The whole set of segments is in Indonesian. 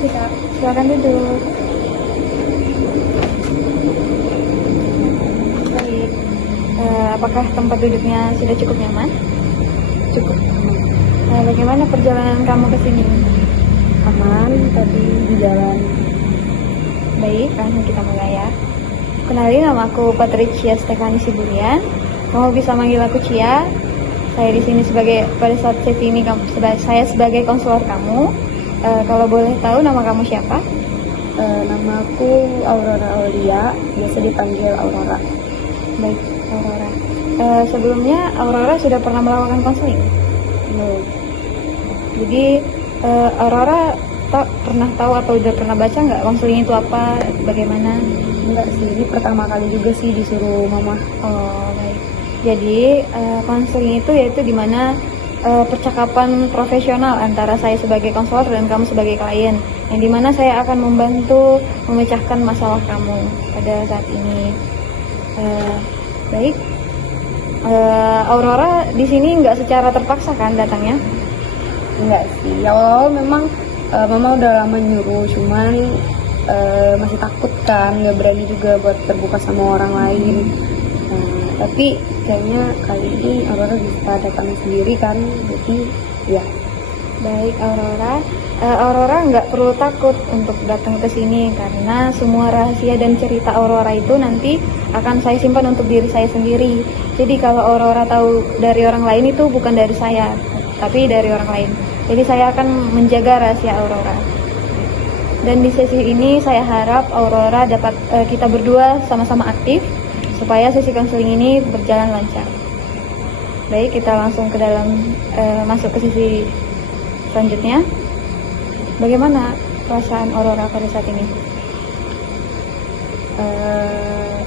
Silakan duduk. Baik. Apakah tempat duduknya sudah cukup nyaman? Cukup Bagaimana perjalanan kamu ke sini? aman tadi di jalan. Baik, langsung kita mulai ya. Kenalin, nama aku Patricia Stefani Siburian. Kamu bisa manggil aku Cia. Saya di sini pada saat sesi ini saya sebagai konselor kamu. Kalau boleh tahu nama kamu siapa? Nama aku Aurora Aulia, biasa dipanggil Aurora. Baik, Aurora. Sebelumnya Aurora sudah pernah melakukan konseling. No. Jadi Aurora pernah tahu atau udah pernah baca nggak konseling itu apa, bagaimana? Enggak sih, ini pertama kali juga sih disuruh mama. Oh, baik. Jadi konseling itu yaitu dimana percakapan profesional antara saya sebagai konselor dan kamu sebagai klien, yang dimana saya akan membantu memecahkan masalah kamu pada saat ini. Baik, Aurora di sini nggak secara terpaksa kan datangnya? Enggak sih, ya awal memang mama udah lama nyuruh, cuman masih takut kan, nggak berani juga buat terbuka sama orang lain. Tapi kayaknya kali ini Aurora bisa datang sendiri kan, jadi ya. Baik, Aurora. Aurora nggak perlu takut untuk datang ke sini karena semua rahasia dan cerita Aurora itu nanti akan saya simpan untuk diri saya sendiri. Jadi kalau Aurora tahu dari orang lain itu bukan dari saya, tapi dari orang lain. Jadi saya akan menjaga rahasia Aurora. Dan di sesi ini saya harap Aurora dapat kita berdua sama-sama aktif supaya sesi konseling ini berjalan lancar. Baik, kita langsung ke dalam masuk ke sesi selanjutnya. Bagaimana perasaan Aurora pada saat ini?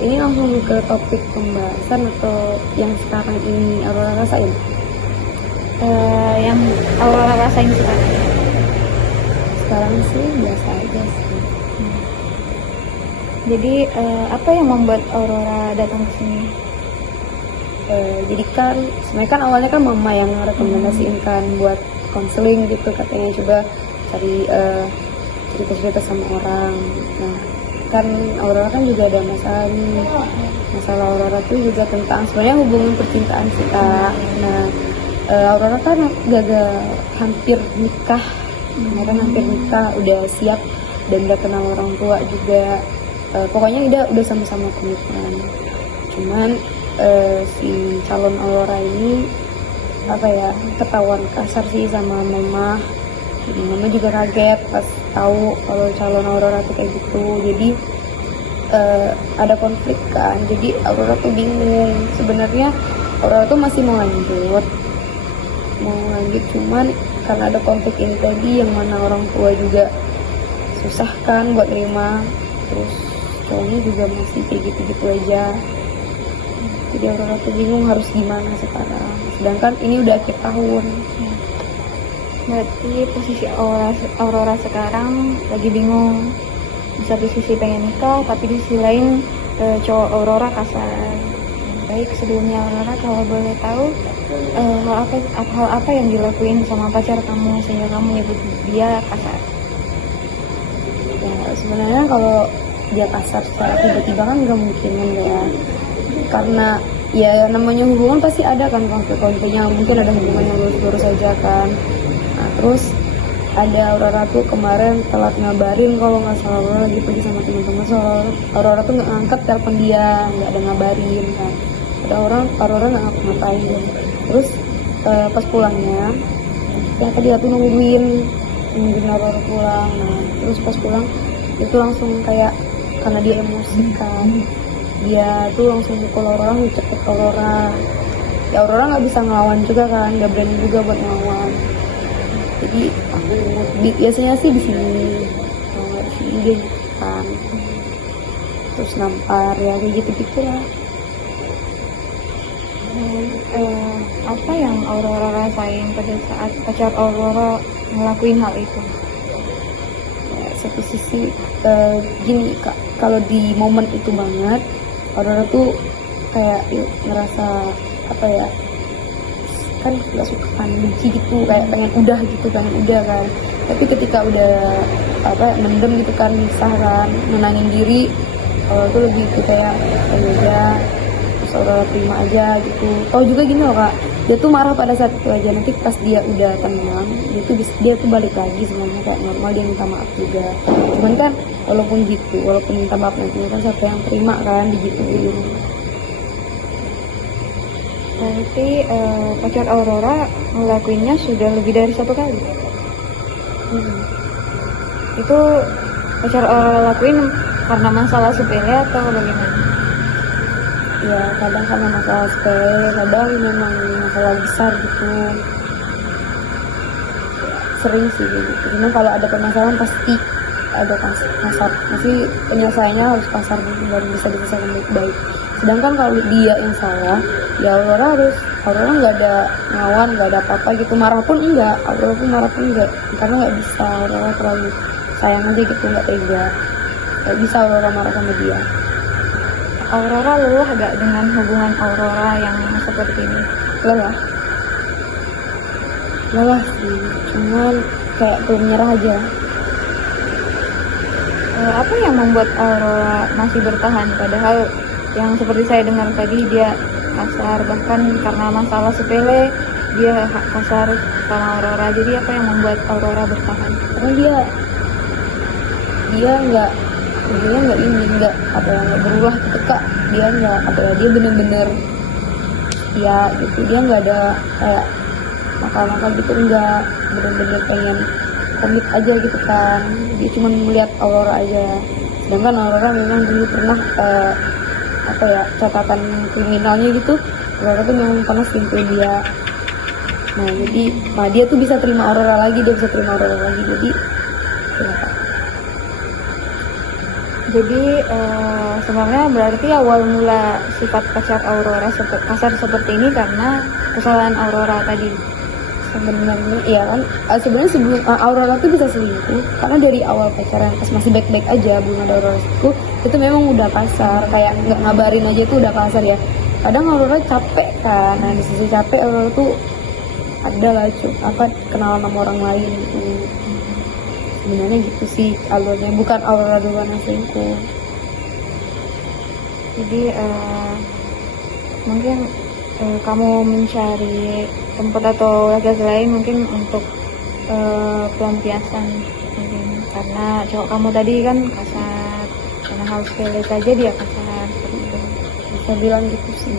Ini langsung ke topik pembahasan atau yang sekarang ini Aurora rasain? Yang Aurora rasain sekarang? Sekarang sih biasa aja sih. Jadi apa yang membuat Aurora datang ke sini? Jadi kan sebenarnya kan awalnya kan mama yang rekomendasiin kan buat konseling gitu, katanya coba cari cerita-cerita sama orang. Nah kan Aurora kan juga ada masalah nih. Masalah Aurora tuh juga tentang sebenarnya hubungan percintaan kita. Nah Aurora kan gagal hampir nikah, udah siap dan udah kenal orang tua juga. Pokoknya udah sama-sama komitmen. Cuman si calon Aurora ini ketahuan kasar sih sama mama. Jadi mama juga kaget pas tahu kalau calon Aurora tuh kayak gitu. Jadi ada konflik kan. Jadi Aurora tuh bingung. Sebenarnya Aurora tuh masih mau lanjut, cuman karena ada konflik ini tadi, yang mana orang tua juga susah kan buat terima, terus cowoknya juga masih kayak gitu-gitu aja. Jadi Aurora tuh bingung harus gimana sekarang, sedangkan ini udah akhir tahun. Berarti posisi Aurora sekarang lagi bingung. Di satu sisi pengen nikah, tapi di sisi lain cowok Aurora kasar. Baik, sebelumnya Aurora kalau boleh tahu hal apa yang dilakuin sama pacar kamu sehingga kamu nyebut dia kasar? Ya sebenarnya kalau dia kasar secara tiba-tiba kan nggak mungkin kan ya, karena ya namanya hubungan pasti ada kan konflik-konfliknya, mungkin ada hubungan yang lurus-lurus aja kan. Nah terus ada Aurora tuh kemarin telat ngabarin kalau nggak salah Aurora lagi pergi sama teman-teman, soal Aurora tuh nggak ngangkat telepon dia, nggak ada ngabarin kan. Ada Aurora nggak ngapa-ngapain. Terus pas pulangnya ternyata dia tuh nungguin Aurora pulang. Nah terus pas pulang itu langsung kayak, karena dia emosi kan, dia tuh langsung mukul Aurora, ngucapin Aurora. Ya Aurora nggak bisa ngelawan juga kan, nggak berani juga buat ngelawan. Jadi aku biasanya sih di sini, di sini dia gitu kan, terus nampar ya kayak gitu-gitu lah. Apa yang Aurora rasain pada saat pacar Aurora ngelakuin hal itu? Ya, satu sisi gini kak, kalau di momen itu banget Aurora tuh kayak ngerasa kan nggak suka kan, benci gitu, kayak pengen udah kan. Tapi ketika udah mendem gitu kan, misah kan, menangin diri. Kalau tuh lebih ke kayak ya terus Aurora terima aja gitu. Tahu juga gini loh kak, dia tuh marah pada saat itu aja, nanti pas dia udah tenang dia tuh balik lagi semuanya kayak normal, dia minta maaf juga. Cuman kan walaupun minta maaf nanti kan siapa yang terima kan, digituin. Berarti pacar Aurora ngelakuinnya sudah lebih dari 1 kali. Itu pacar Aurora lakuin karena masalah sepele atau bagaimana? Ya kadang karena masalah sepele, kadang memang masalah besar gitu. Sering sih gitu. Cuman kalau ada permasalahan pasti ada kasar. Pasti penyelesaiannya harus kasar gitu, baru bisa diselesaikan baik-baik. Sedangkan kalau dia yang salah, ya Aurora nggak ada ngawan, nggak ada apa-apa gitu. Marah pun enggak, karena nggak bisa. Aurora terlalu sayang aja gitu, nggak tega. Nggak bisa Aurora marah sama dia. Aurora lelah gak dengan hubungan Aurora yang seperti ini? Lelah sih, cuman kayak belum nyerah aja. Apa yang membuat Aurora masih bertahan padahal yang seperti saya dengar tadi dia kasar, bahkan karena masalah sepele dia kasar sama Aurora. Jadi apa yang membuat Aurora bertahan? Karena dia nggak nggak berubah gitu kak. Dia bener-bener ya gitu, dia nggak ada kayak nakal-nakal gitu, enggak, bener-bener pengen komit aja gitu kan. Dia cuma melihat Aurora aja. Sedangkan Aurora memang dulu pernah catatan kriminalnya gitu. Aurora tuh memang pernah selingkuhin dia. Nah dia tuh bisa terima Aurora lagi, jadi Jadi sebenarnya berarti awal mula sifat pacar Aurora kasar seperti ini karena kesalahan Aurora tadi. Sebenarnya ya kan, sebenarnya sebelum Aurora tuh bisa selingkuh karena dari awal pacaran pas masih baik-baik aja, belum ada Aurora itu memang udah kasar, kayak nggak ngabarin aja itu udah kasar ya. Kadang Aurora capek kan, nah di sisi capek Aurora tuh ada lah kenalan sama orang lain gitu. Sebenarnya gitu sih alurnya, bukan Aurora duluan yang selingkuh. Jadi mungkin kamu mencari tempat atau laki-laki lain mungkin untuk pelampiasan mungkin, karena cowok kamu tadi kan kasar, karena hal sepele saja dia kasar seperti itu. Bisa bilang gitu sih.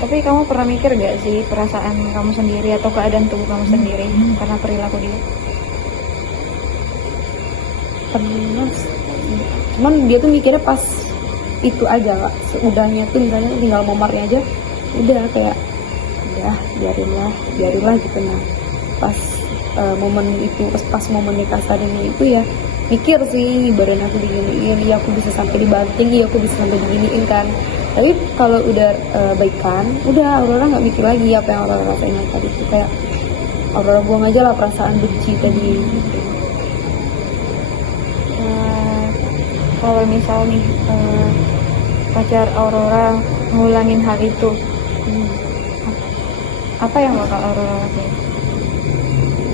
Tapi kamu pernah mikir gak sih perasaan kamu sendiri atau keadaan tubuh kamu sendiri karena perilaku dia? Pernah sih. Cuman dia tuh mikirnya pas itu aja kak, seudahnya tuh misalnya tinggal memarnya aja udah kayak udah biarinlah gitu. Nah pas momen itu, pas momen nikah kasarin itu ya mikir sih, badan aku diginiin, ya aku bisa sampai dibanting, ya aku bisa sampai diginiin kan. Tapi kalau udah baikan, udah Aurora nggak mikir lagi apa yang Aurora rasain tadi itu, kayak Aurora buang aja lah perasaan benci tadi gitu. Kalau misal nih pacar Aurora ngulangin hal itu, apa yang bakal Aurora lakuin?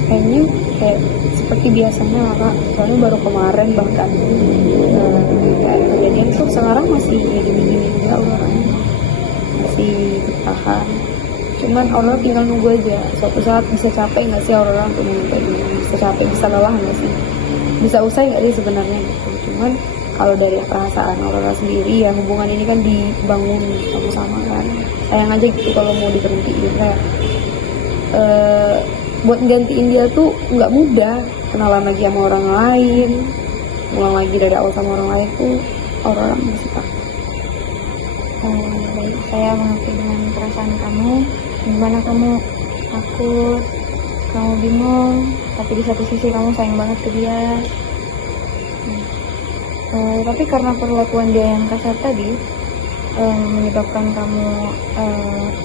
Kayaknya kayak seperti biasanya lah kak, soalnya baru kemarin bahkan kayak kejadian tuh sekarang masih gini-gini juga Aurora, masih bertahan. Cuman Aurora tinggal nunggu aja, suatu saat bisa capek nggak sih Aurora untuk nunggu ini, bisa capek, bisa lelah nggak sih, bisa usai nggak sih sebenarnya gitu. Cuman kalau dari perasaan Aurora sendiri ya, hubungan ini kan dibangun sama-sama kan, sayang aja gitu kalau mau diberhentiin. Kayak buat gantiin dia tuh nggak mudah, kenalan lagi sama orang lain, ulang lagi dari awal sama orang lain tuh Aurora masih tak. Baik, saya mengerti dengan perasaan kamu, gimana kamu takut, kamu bingung, tapi di satu sisi kamu sayang banget ke dia. Tapi karena perlakuan dia yang kasar tadi menyebabkan kamu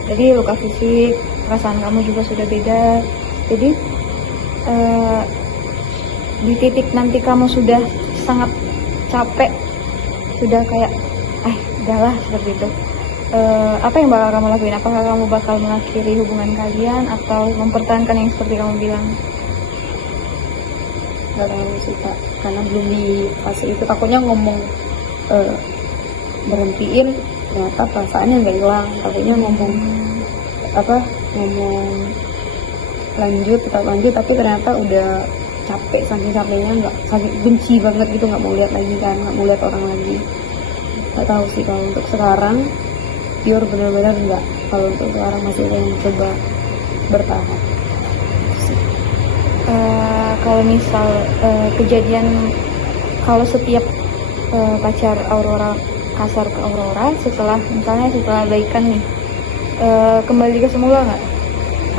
jadi luka fisik, perasaan kamu juga sudah beda. Jadi di titik nanti kamu sudah sangat capek, sudah kayak udahlah seperti itu. Apa yang bakal kamu lakuin? Apakah kamu bakal mengakhiri hubungan kalian atau mempertahankan yang seperti kamu bilang? nggak tahu sih Kak, karena belum di fase itu. Takutnya ngomong berhentiin ternyata perasaannya nggak hilang, takutnya ngomong ngomong lanjut tetap lanjut tapi ternyata udah capek, saking capeknya nggak, saking benci banget gitu, nggak mau lihat lagi kan, nggak mau lihat orang lagi. Nggak tahu sih kalau untuk sekarang pure benar-benar nggak. Kalau untuk sekarang masih yang coba bertahan. Kalau misal kejadian, kalau setiap pacar Aurora kasar ke Aurora setelah baikan nih, kembali ke semula nggak?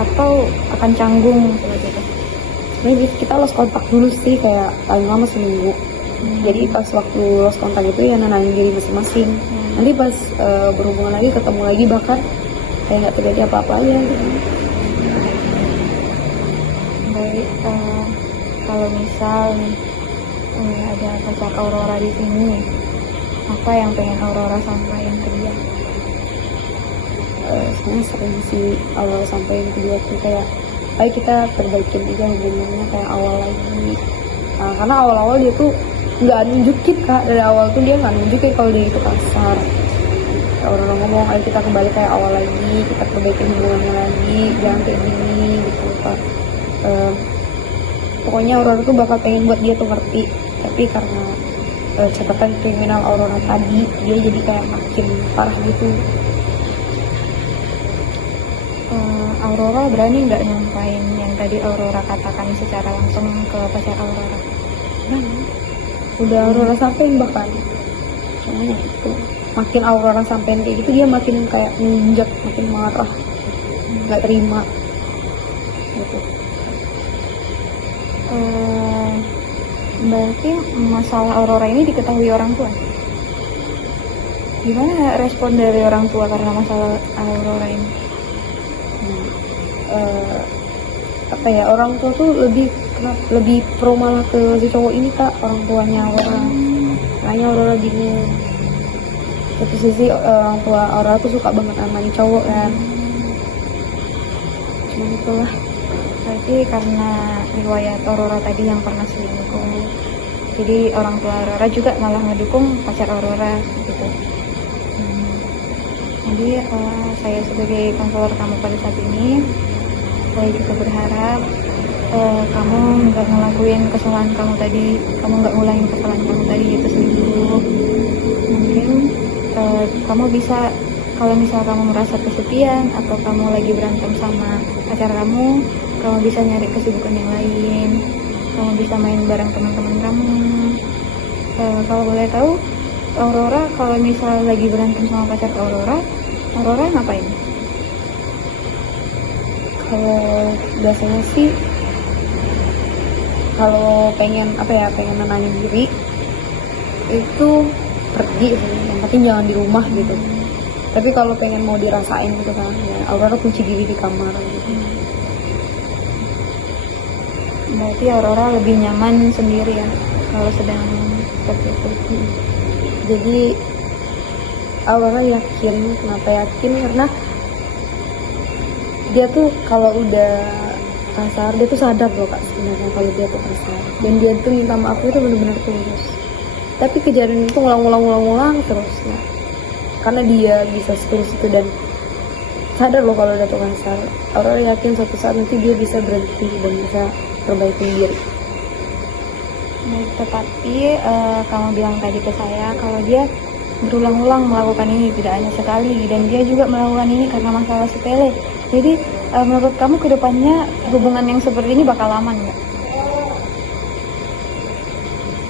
Atau akan canggung seperti itu? Sebenarnya kita lost kontak dulu sih, kayak paling lama seminggu. Jadi pas waktu lost kontak itu ya nenangin diri masing-masing. Nanti pas berhubungan lagi, ketemu lagi, bahkan kayak nggak terjadi apa-apa aja gitu. Baik, kalau misal nih ada pacar Aurora di sini, apa yang pengen Aurora sampaikan ke dia? Sebenarnya sering sih awal sampai yang kedua tuh kayak ayo kita perbaikin aja hubungannya kayak awal lagi. Karena awal-awal dia tuh nggak nunjukin Kak, dari awal tuh dia nggak nunjukin kalau dia itu kasar. Orang ngomong ayo kita kembali kayak awal lagi, kita perbaikin hubungannya lagi, jangan kayak gini gitu Kak. Pokoknya Aurora tuh bakal pengen buat dia tuh ngerti, tapi karena catatan kriminal Aurora tadi, dia jadi kayak makin parah gitu. Aurora berani nggak nyampain yang tadi Aurora katakan secara langsung ke pacar Aurora? Udah Aurora sampein bahkan. Soalnya itu makin Aurora sampein kayak gitu, dia makin kayak nginjak, makin marah, nggak terima gitu. Berarti masalah Aurora ini diketahui orang tua. Gimana respon dari orang tua karena masalah Aurora ini? Orang tua tuh lebih pro malah ke si cowok ini Kak, orang tuanya Aurora. Makanya Aurora gini. Satu sisi orang tua Aurora tuh suka banget sama nih cowok kan. Cuman itulah. Berarti karena riwayat Aurora tadi yang pernah selingkuh, jadi orang tua Aurora juga malah ngedukung pacar Aurora gitu. Jadi saya sebagai konselor kamu pada saat ini, saya juga berharap kamu nggak ngelakuin kesalahan kamu tadi, kamu nggak ngulangin kesalahan kamu tadi itu selingkuh. Mungkin kamu bisa, kalau misal kamu merasa kesepian atau kamu lagi berantem sama pacar kamu bisa nyari kesibukan yang lain, kamu bisa main bareng teman-teman kamu. Kalau boleh tahu, Aurora kalau misal lagi berantem sama pacar Aurora ngapain? Kalau biasanya sih kalau pengen nenangin diri itu pergi sih, yang penting jangan di rumah gitu. Tapi kalau pengen mau dirasain gitu kan, ya Aurora kunci diri di kamar gitu. Berarti Aurora lebih nyaman sendiri ya kalau sedang seperti itu. Jadi Aurora yakin, kenapa yakin? Karena dia tuh kalau udah kasar, dia tuh sadar loh Kak sebenarnya kalau dia tuh kasar. Dan dia tuh minta maaf itu benar-benar tulus. Tapi kejadian itu ngulang terus ya. Karena dia bisa setulus itu dan sadar loh kalau udah tuh kasar. Aurora yakin suatu saat nanti dia bisa berhenti dan bisa perbaiki diri. Tetapi kamu bilang tadi ke saya kalau dia berulang-ulang melakukan ini, tidak hanya sekali, dan dia juga melakukan ini karena masalah sepele. Jadi menurut kamu kedepannya hubungan yang seperti ini bakal aman nggak?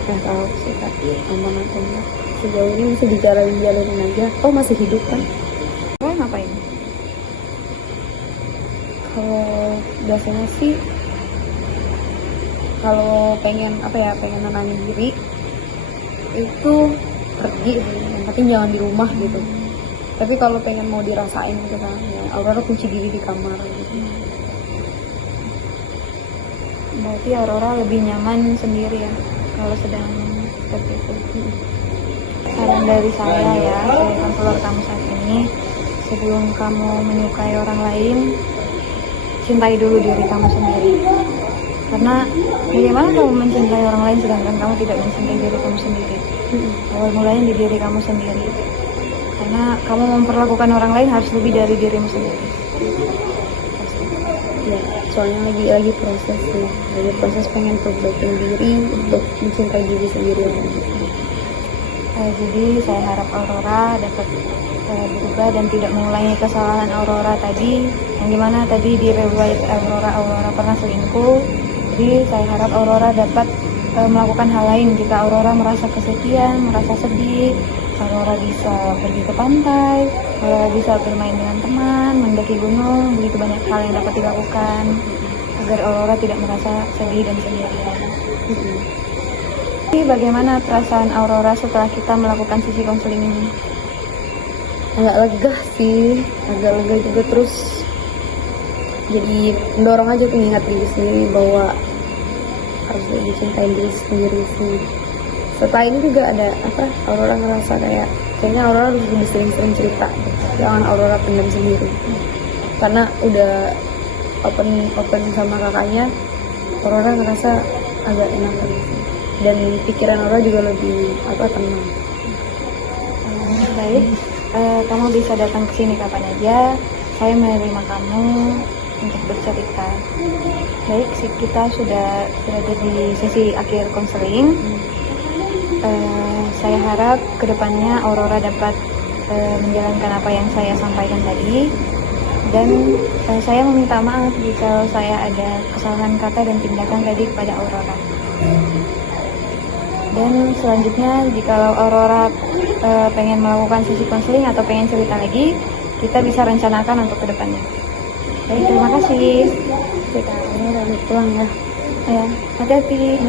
Nggak tahu sih Kak, aman atau enggak. Sejauh ini masih dijalanin aja. Oh masih hidup kan? Kalian ngapain? Kalau biasanya sih kalau pengen nenangin diri itu pergi sih, yang penting jangan di rumah gitu. Tapi kalau pengen mau dirasain gitu kan, ya Aurora kunci diri di kamar gitu. Berarti Aurora lebih nyaman sendiri ya kalau sedang seperti itu. Saran dari saya ya, sebagai konselor kamu saat ini, sebelum kamu menyukai orang lain, cintai dulu diri kamu sendiri. Karena bagaimana kamu mencintai orang lain sedangkan kamu tidak mencintai diri kamu sendiri? Awal mulanya di diri kamu sendiri. Karena kamu memperlakukan orang lain harus lebih dari dirimu sendiri. Ya, soalnya lagi proses sih, lagi proses pengen perbaikin diri untuk mencintai diri sendiri lagi. Jadi saya harap Aurora dapat berubah dan tidak mengulangi kesalahan Aurora tadi, yang dimana tadi di riwayat Aurora pernah selingkuh. Jadi saya harap Aurora dapat melakukan hal lain. Jika Aurora merasa kesepian, merasa sedih, Aurora bisa pergi ke pantai, Aurora bisa bermain dengan teman, mendaki gunung. Begitu banyak hal yang dapat dilakukan agar Aurora tidak merasa sedih dan sendirian. Jadi bagaimana perasaan Aurora setelah kita melakukan sesi konseling ini? Agak lega sih, agak lega juga, terus jadi mendorong aja mengingat diri sendiri bahwa harus lebih cintai diri sendiri sih. Setelah ini juga ada Aurora ngerasa kayaknya Aurora harus lebih sering-sering cerita, jangan Aurora pendam sendiri. Karena udah open sama kakaknya, Aurora ngerasa agak enak gitu. Dan pikiran Aurora juga lebih tenang. Baik, kamu bisa datang ke sini kapan aja. Saya menerima kamu untuk bercerita. Baik, kita sudah berada di sesi akhir konseling. Saya harap kedepannya Aurora dapat menjalankan apa yang saya sampaikan tadi. Dan saya meminta maaf jika saya ada kesalahan kata dan tindakan tadi kepada Aurora. Dan selanjutnya jika Aurora pengen melakukan sesi konseling atau pengen cerita lagi, kita bisa rencanakan untuk kedepannya. Baik, terima kasih. Sekarang udah pulang ya. Ya, hati-hati.